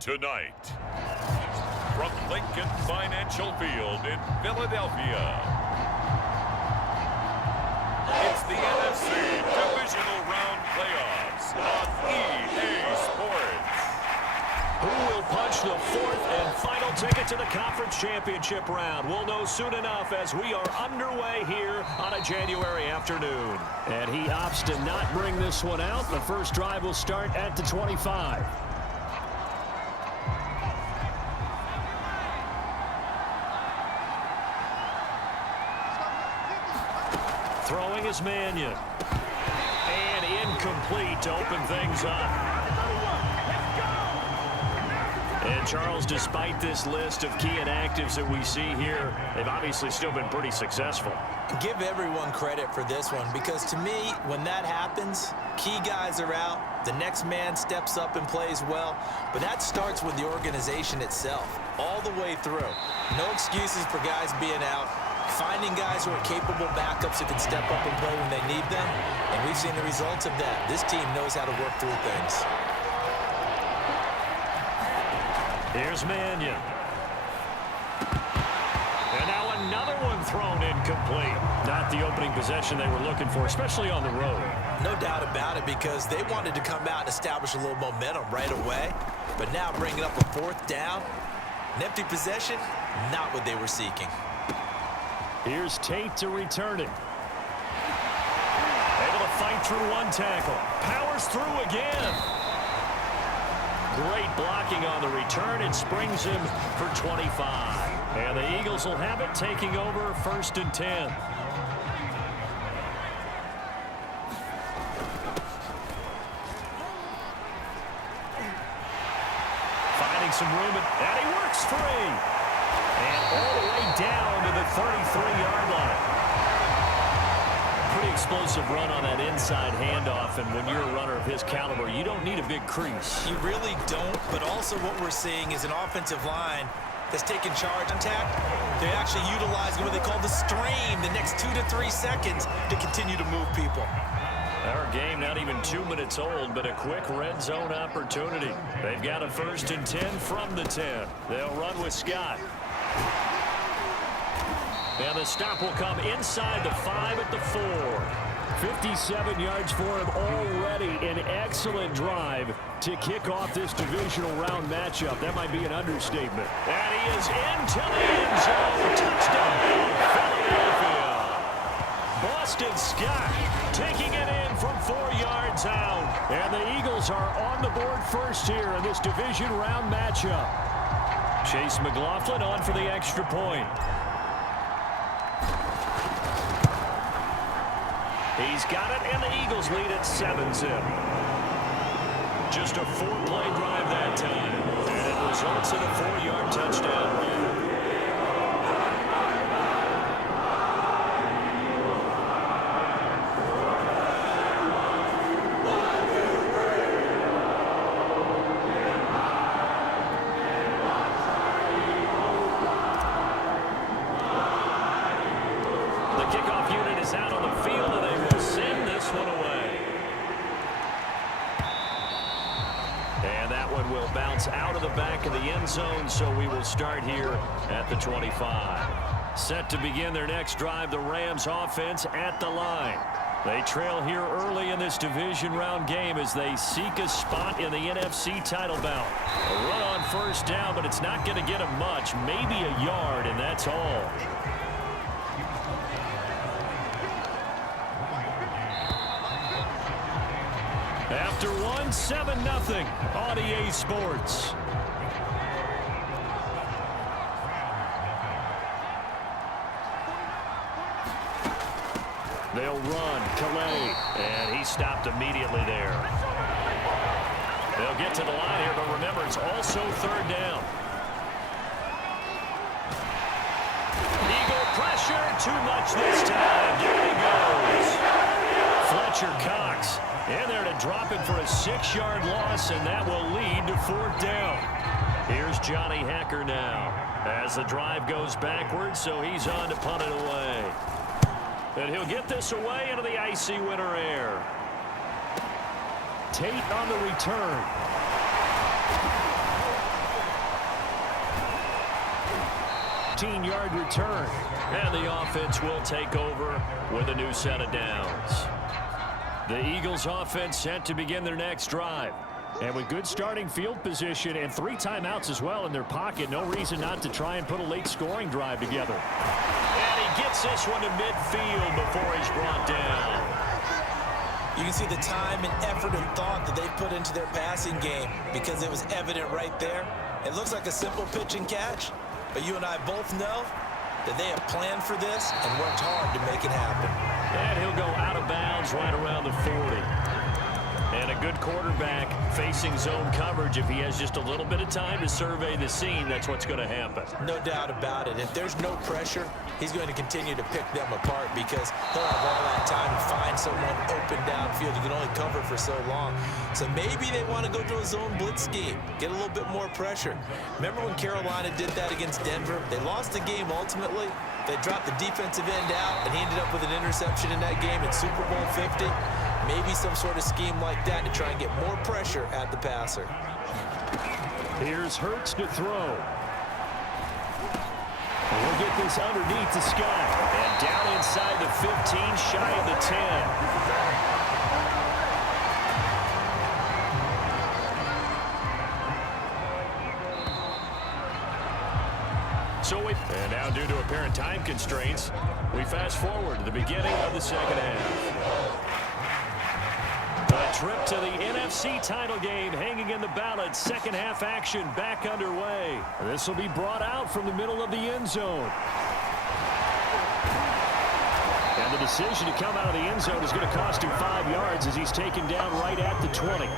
Tonight, from Lincoln Financial Field in Philadelphia, it's the NFC Divisional Round Playoffs on EA Sports. Who will punch the fourth and final ticket to the conference championship round? We'll know soon enough as we are underway here on a January afternoon. And he opts to not bring this one out. The first drive will start at the 25. Throwing is Mannion. And incomplete to open things up. And Charles, despite this list of key inactives that we see here, they've obviously still been pretty successful. Give everyone credit for this one, because to me, when that happens, key guys are out, the next man steps up and plays well, but that starts with the organization itself, all the way through. No excuses for guys being out, finding guys who are capable backups who can step up and play when they need them, and we've seen the results of that. This team knows how to work through things. Here's Mannion. And now another one thrown incomplete. Not the opening possession they were looking for, especially on the road. No doubt about it, because they wanted to come out and establish a little momentum right away. But now bringing up a fourth down, an empty possession, not what they were seeking. Here's Tate to return it. Able to fight through one tackle. Powers through again. Great blocking on the return. It springs him for 25. And the Eagles will have it, taking over 1st and 10. Finding some room, and he works free. And all the way down to the 33-yard line. Pretty explosive run on that inside handoff, and when you're a runner of his caliber, you don't need a big crease. You really don't, but also what we're seeing is an offensive line that's taking charge on tack. They're actually utilizing what they call the stream the next 2 to 3 seconds to continue to move people. Our game not even 2 minutes old, but a quick red zone opportunity. They've got a 1st and 10 from the 10. They'll run with Scott. And the stop will come inside the 5 at the 4. 57 yards for him already. An excellent drive to kick off this divisional round matchup. That might be an understatement. And he is into the end zone. Touchdown, Philadelphia. Boston Scott taking it in from 4 yards out. And the Eagles are on the board first here in this division round matchup. Chase McLaughlin on for the extra point. He's got it, and the Eagles lead at 7-zip. Just a 4-play drive that time, and it results in a 4-yard touchdown run. The kickoff unit is out on the field, and they will send this one away. And that one will bounce out of the back of the end zone, so we will start here at the 25. Set to begin their next drive, the Rams offense at the line. They trail here early in this division round game as they seek a spot in the NFC title bout. A run on 1st down, but it's not going to get them much, maybe a yard, and that's all. After one, 7-0 on EA Sports. They'll run, Calais, and he stopped immediately there. They'll get to the line here, but remember, it's also 3rd down. Eagle pressure, too much this time. There he goes. Fletcher Cox in there to drop it for a 6-yard loss, and that will lead to 4th down. Here's Johnny Hacker now as the drive goes backwards, so he's on to punt it away. And he'll get this away into the icy winter air. Tate on the return. 16-yard return. And the offense will take over with a new set of downs. The Eagles offense set to begin their next drive. And with good starting field position and 3 timeouts as well in their pocket, no reason not to try and put a late scoring drive together. And he gets this one to midfield before he's brought down. You can see the time and effort and thought that they've put into their passing game because it was evident right there. It looks like a simple pitch and catch, but you and I both know that they have planned for this and worked hard to make it happen. And he'll go out of bounds right around the 40. And a good quarterback facing zone coverage. If he has just a little bit of time to survey the scene, that's what's going to happen. No doubt about it. If there's no pressure, he's going to continue to pick them apart because he'll have all that time to find someone open downfield. He can only cover for so long. So maybe they want to go to a zone blitz scheme, get a little bit more pressure. Remember when Carolina did that against Denver? They lost the game ultimately. They dropped the defensive end out, and he ended up with an interception in that game in Super Bowl 50. Maybe some sort of scheme like that to try and get more pressure at the passer. Here's Hurts to throw. And we'll get this underneath the sky. And down inside the 15, shy of the 10. And now, due to apparent time constraints, we fast forward to the beginning of the second half. A trip to the NFC title game hanging in the balance. Second half action back underway. This will be brought out from the middle of the end zone. And the decision to come out of the end zone is going to cost him 5 yards as he's taken down right at the 20.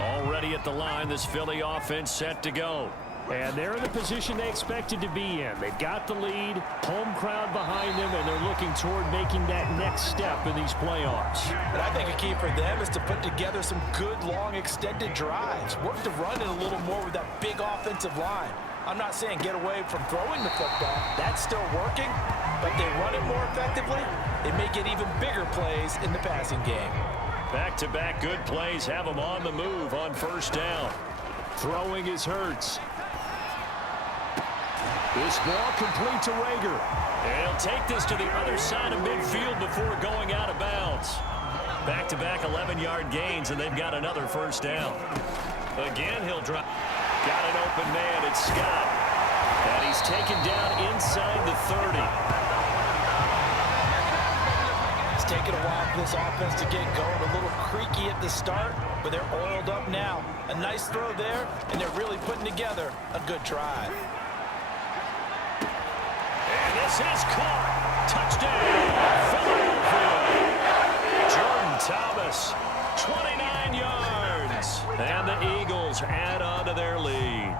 Already at the line, this Philly offense set to go. And they're in the position they expected to be in. They've got the lead, home crowd behind them, and they're looking toward making that next step in these playoffs. But I think a key for them is to put together some good, long, extended drives. Work to run it a little more with that big offensive line. I'm not saying get away from throwing the football. That's still working, but they run it more effectively. They may get even bigger plays in the passing game. Back-to-back good plays have them on the move on first down. Throwing is Hurts. This ball complete to Rager. And he'll take this to the other side of midfield before going out of bounds. Back-to-back 11-yard gains, and they've got another first down. Again, he'll drop. Got an open man. It's Scott. And he's taken down inside the 30. It's taken a while for this offense to get going. A little creaky at the start, but they're oiled up now. A nice throw there, and they're really putting together a good drive. And this is caught. Touchdown, Philadelphia. Jordan Thomas, 29 yards. And the Eagles add on to their lead.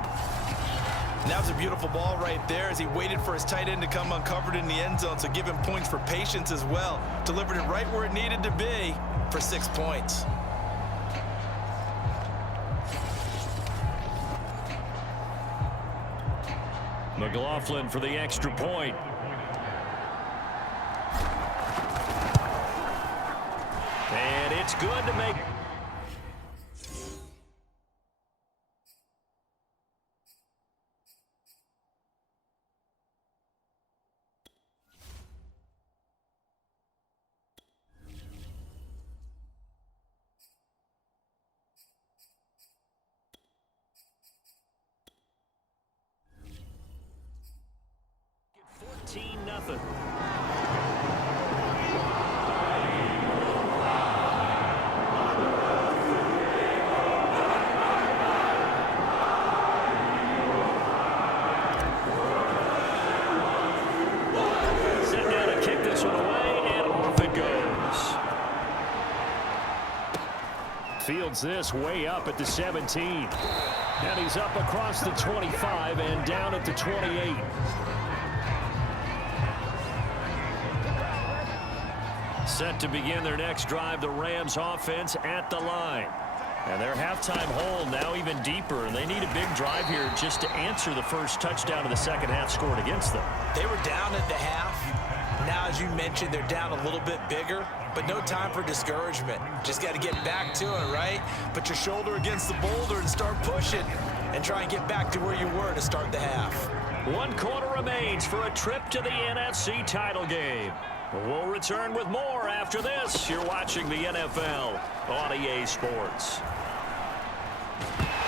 And that was a beautiful ball right there as he waited for his tight end to come uncovered in the end zone, so give him points for patience as well. Delivered it right where it needed to be for 6 points. McLaughlin for the extra point. And it's good to make. Nothing. Set down to kick this one away, and off it goes. Fields this way up at the 17. And he's up across the 25 and down at the 28. Set to begin their next drive, the Rams offense at the line. And their halftime hole now even deeper, and they need a big drive here just to answer the first touchdown of the second half scored against them. They were down at the half. Now, as you mentioned, they're down a little bit bigger, but no time for discouragement. Just got to get back to it, right? Put your shoulder against the boulder and start pushing. and try and get back to where you were to start the half. 1 quarter remains for a trip to the NFC title game. We'll return with more after this. You're watching the NFL on EA Sports.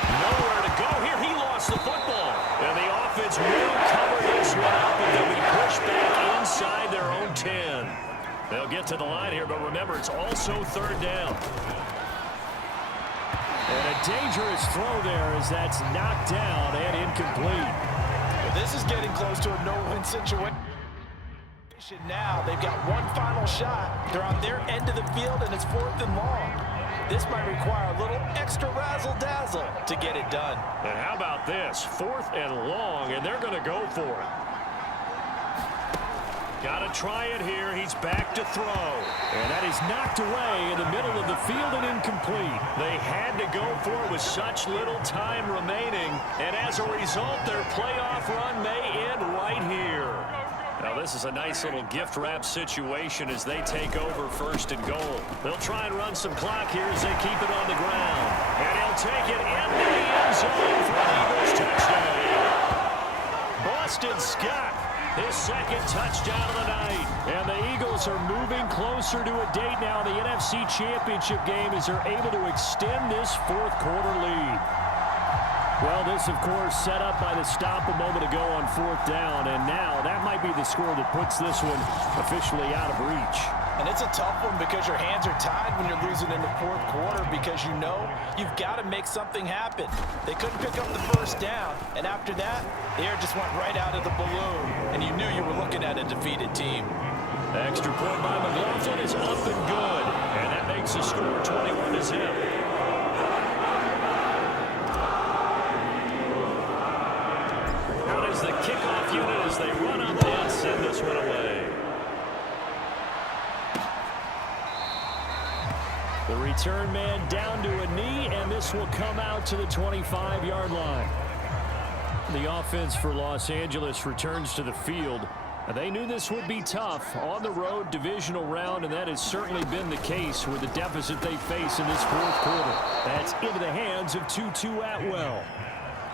Nowhere to go here. He lost the football. And the offense will cover this one up, but they'll be pushed back inside their own 10. They'll get to the line here, but remember, it's also 3rd down. And a dangerous throw there as that's knocked down and incomplete. Well, this is getting close to a no-win situation. Now they've got one final shot. They're on their end of the field, and it's 4th and long. This might require a little extra razzle-dazzle to get it done. And how about this? 4th and long, and they're going to go for it. Got to try it here. He's back to throw. And that is knocked away in the middle of the field and incomplete. They had to go for it with such little time remaining. And as a result, their playoff run may end right here. Now, this is a nice little gift wrap situation as they take over 1st and goal. They'll try and run some clock here as they keep it on the ground. And he'll take it into the end zone for an Eagles touchdown. Boston Scott, his 2nd touchdown of the night. And the Eagles are moving closer to a date now in the NFC Championship game as they're able to extend this 4th quarter lead. Well, this, of course, set up by the stop a moment ago on 4th down, and now that might be the score that puts this one officially out of reach. And it's a tough one because your hands are tied when you're losing in the 4th quarter because you know you've got to make something happen. They couldn't pick up the 1st down, and after that, the air just went right out of the balloon, and you knew you were looking at a defeated team. The extra point by McLaughlin is up and good, and that makes the score 21-0. The kickoff unit as they run up and send this one away. The return man down to a knee, and this will come out to the 25-yard line. The offense for Los Angeles returns to the field. They knew this would be tough on the road divisional round, and that has certainly been the case with the deficit they face in this 4th quarter. That's into the hands of Tutu Atwell.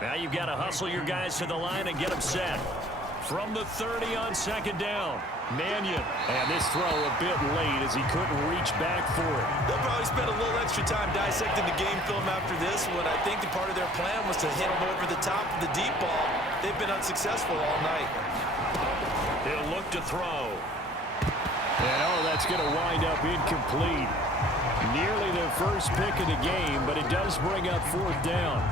Now you've got to hustle your guys to the line and get them set. From the 30 on 2nd down, Mannion. And this throw a bit late as he couldn't reach back for it. They'll probably spend a little extra time dissecting the game film after this one. I think the part of their plan was to hit them over the top of the deep ball. They've been unsuccessful all night. He'll look to throw. And that's going to wind up incomplete. Nearly their first pick of the game, but it does bring up 4th down.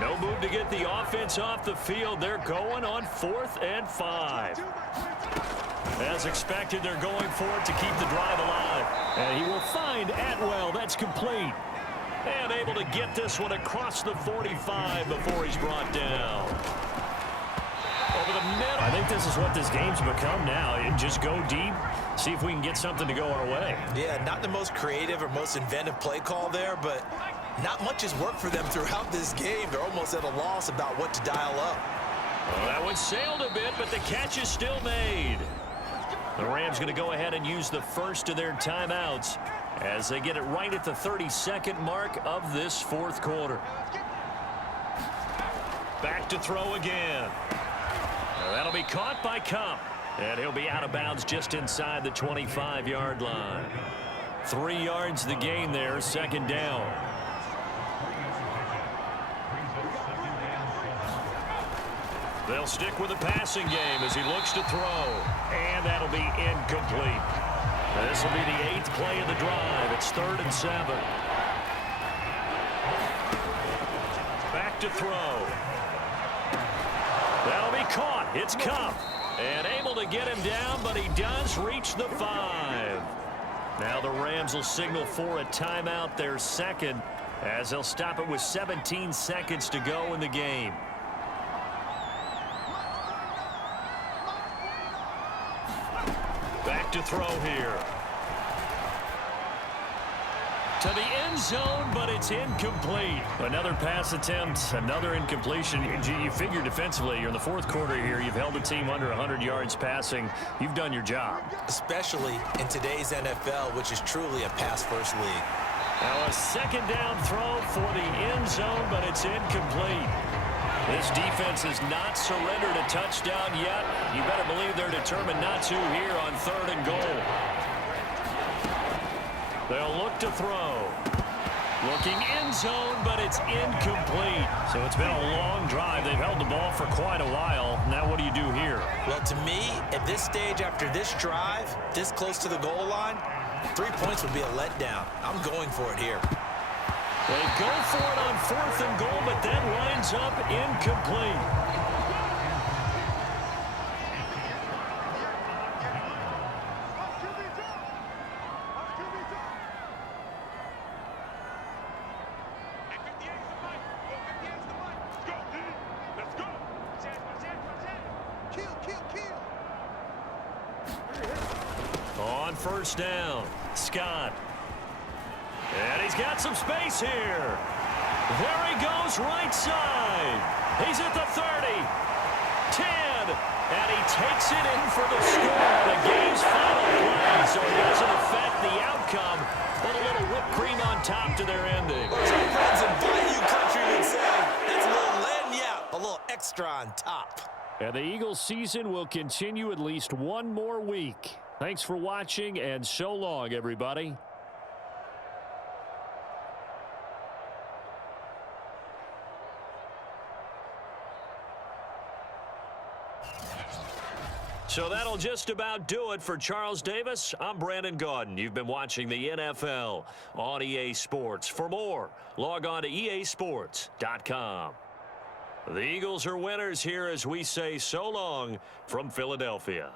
No move to get the offense off the field. They're going on 4th and 5. As expected, they're going for it to keep the drive alive. And he will find Atwell. That's complete. And able to get this one across the 45 before he's brought down. Over the middle. I think this is what this game's become now. Just go deep, see if we can get something to go our way. Yeah, not the most creative or most inventive play call there, but not much has worked for them throughout this game. They're almost at a loss about what to dial up. Well, that one sailed a bit, but the catch is still made. The Rams going to go ahead and use the first of their timeouts as they get it right at the 32nd mark of this 4th quarter. Back to throw again. Well, that'll be caught by Kupp, and he'll be out of bounds just inside the 25-yard line. 3 yards the gain there, 2nd down. They'll stick with the passing game as he looks to throw. And that'll be incomplete. This will be the 8th play of the drive. It's 3rd and 7. Back to throw. That'll be caught. It's Kupp. And able to get him down, but he does reach the 5. Now the Rams will signal for a timeout, their 2nd, as they'll stop it with 17 seconds to go in the game. Back to throw here. To the end zone, but it's incomplete. Another pass attempt, another incompletion. You figure defensively, you're in the 4th quarter here. You've held the team under 100 yards passing. You've done your job. Especially in today's NFL, which is truly a pass-first league. Now a second down throw for the end zone, but it's incomplete. This defense has not surrendered a touchdown yet. You better believe they're determined not to here on 3rd and goal. They'll look to throw. Looking end zone, but it's incomplete. So it's been a long drive. They've held the ball for quite a while. Now what do you do here? Well, to me, at this stage after this drive, this close to the goal line, 3 points would be a letdown. I'm going for it here. They go for it on 4th and goal, but then winds up incomplete. On 1st down, Scott. And he's got some space here. There he goes, right side. He's at the 30, 10, and he takes it in for the score on the game's final play. So it doesn't affect the outcome, but a little whipped cream on top to their ending. Some friends in Bayou country would say, that's a little lagniappe, a little extra on top. And the Eagles season will continue at least one more week. Thanks for watching, and so long, everybody. So that'll just about do it for Charles Davis. I'm Brandon Gaudin. You've been watching the NFL on EA Sports. For more, log on to easports.com. The Eagles are winners here as we say so long from Philadelphia.